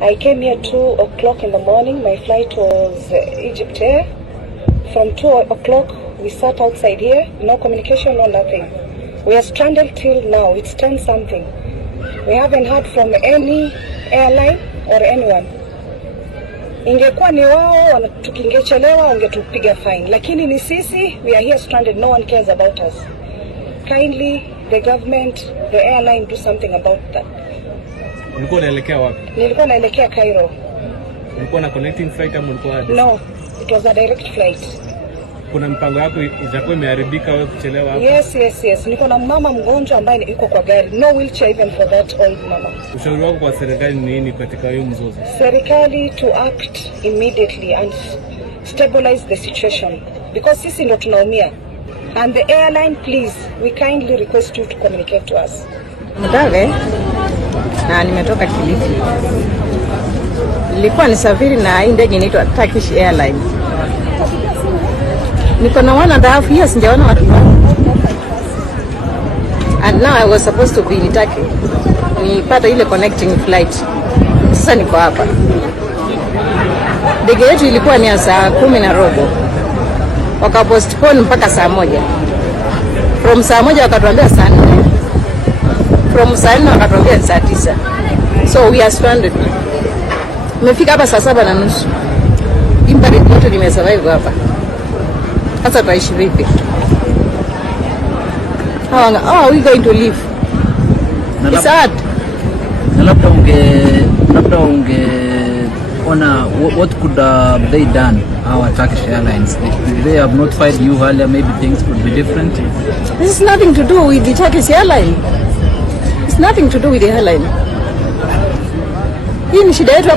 I came here 2 o'clock in the morning. My flight was Egypt Air. From 2 o'clock, we sat outside here. No communication, no nothing. We are stranded till now. It's 10 something. We haven't heard from any airline or anyone. Ingekuwa ni wao, tukingechelewa wangetupiga fine. Lakini ni sisi, we are here stranded. No one cares about us. Kindly, the government, the airline, do something about that. Ulikuwa unaelekea wapi? Nilikuwa naelekea Cairo. Ulikuwa na connecting flight ama ulikuwa? No, it was a direct flight. Kuna mpango wako itakuwa imeharibika wewe kuchelewa hapo? Yes. Niko na mama mgonjwa ambaye yuko kwa gari. No wheelchair even for that old mama. Ushauri wako kwa serikali ni nini katika hiyo mzozo? Serikali to act immediately and stabilize the situation because sisi ndo tunaumia. And the airline, please, we kindly request you to communicate to us. Mdave na nimetoka Kilifi. Nilikuwa nisafiri na hii ndege inaitwa Turkish Airlines. Niko na 1.5 years sijaona watu wangu. And now I was supposed to be in Turkey. Nipata ile connecting flight. Sasa niko hapa. Ndege yetu ilikuwa ni saa 10:15. Wakapostpone mpaka saa 1. From saa 1 wakatuambia saa 4. From saa 4 wakatuambia saa 9. So we are stranded. Tumefika hapa saa 7:30. Impact yote nimesurvive hapa. Sasa tutaishi vipi? How are we going to live? It's hard. Labda ungeona what could they done, our Turkish Airlines? If they have notified you earlier, maybe things could be different. This is nothing to do with the Turkish airline. It's nothing to do with the airline. Hii ni shida yetu.